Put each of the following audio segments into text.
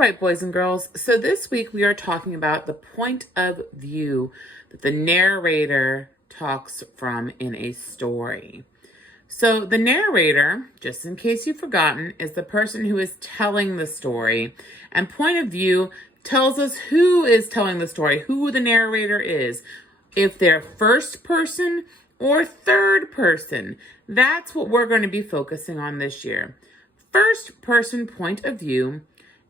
right, boys and girls. So this week we are talking about the point of view that the narrator talks from in a story. So the narrator, just in case you've forgotten, is the person who is telling the story. And point of view tells us who is telling the story, who the narrator is. If they're first person or third person. That's what we're going to be focusing on this year. First person point of view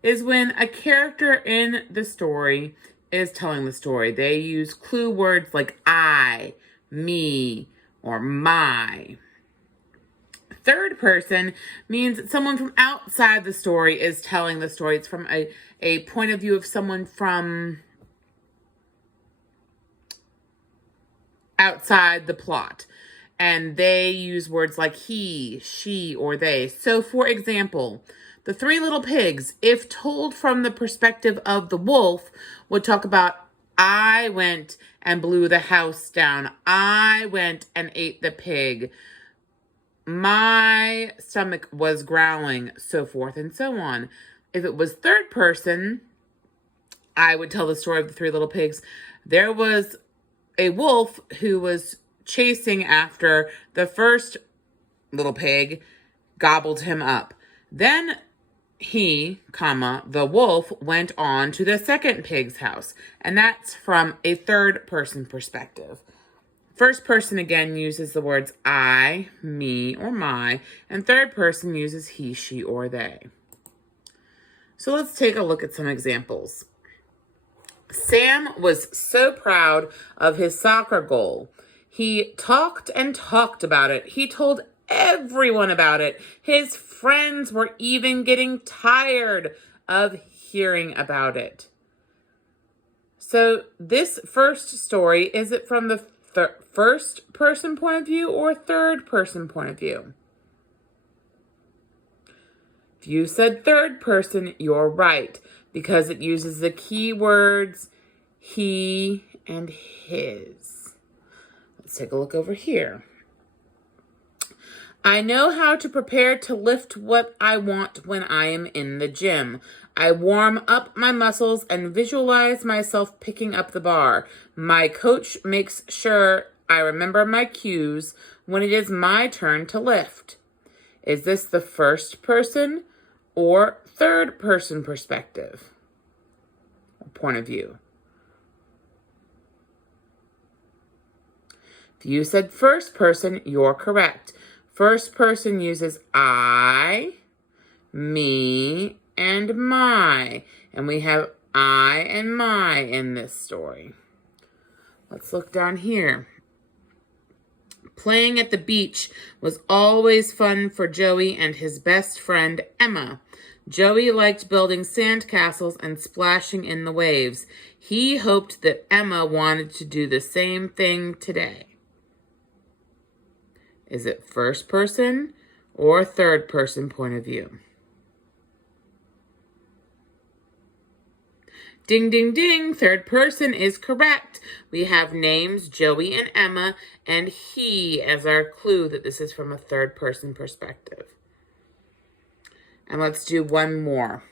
is when a character in the story is telling the story. They use clue words like I, me, or my. Third person means that someone from outside the story is telling the story. It's from a point of view of someone from outside the plot. And they use words like he, she, or they. So, for example, the Three Little Pigs, if told from the perspective of the wolf, would talk about, I went and blew the house down. I went and ate the pig. My stomach was growling, so forth and so on. If it was third person, I would tell the story of the Three Little Pigs. There was a wolf who was chasing after the first little pig, gobbled him up. Then he, the wolf, went on to the second pig's house. And that's from a third person perspective. First person again uses the words I, me, or my, and third person uses he, she, or they. So let's take a look at some examples. Sam was so proud of his soccer goal. He talked and talked about it. He told everyone about it. His friends were even getting tired of hearing about it. So this first story, is it from the first person point of view or third person point of view? If you said third person, you're right, because it uses the key words he and his. Let's take a look over here. I know how to prepare to lift what I want when I am in the gym. I warm up my muscles and visualize myself picking up the bar. My coach makes sure I remember my cues when it is my turn to lift. Is this the first person or third person perspective or point of view? If you said first person, you're correct. First person uses I, me, and my. And we have I and my in this story. Let's look down here. Playing at the beach was always fun for Joey and his best friend, Emma. Joey liked building sandcastles and splashing in the waves. He hoped that Emma wanted to do the same thing today. Is it first person or third person point of view? Ding, ding, ding. Third person is correct. We have names Joey and Emma and he as our clue that this is from a third person perspective. And let's do one more.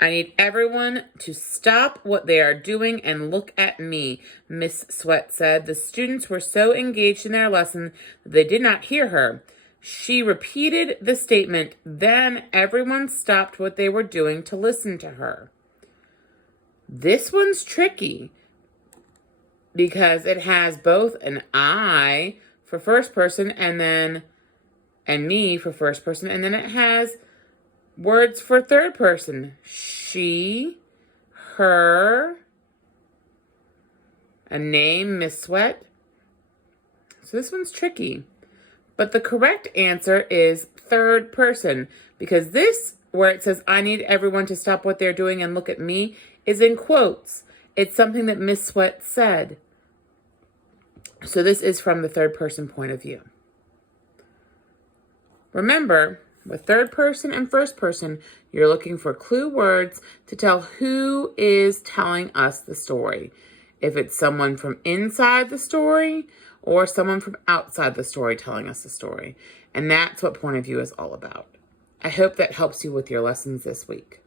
I need everyone to stop what they are doing and look at me, Miss Sweat said. The students were so engaged in their lesson that they did not hear her. She repeated the statement, then everyone stopped what they were doing to listen to her. This one's tricky because it has both an I for first person and me for first person, and then it has words for third person. She, her, a name, Miss Sweat. So this one's tricky. But the correct answer is third person, because this, where it says, I need everyone to stop what they're doing and look at me, is in quotes. It's something that Miss Sweat said. So this is from the third person point of view. Remember, with third person and first person, you're looking for clue words to tell who is telling us the story. If it's someone from inside the story or someone from outside the story telling us the story. And that's what point of view is all about. I hope that helps you with your lessons this week.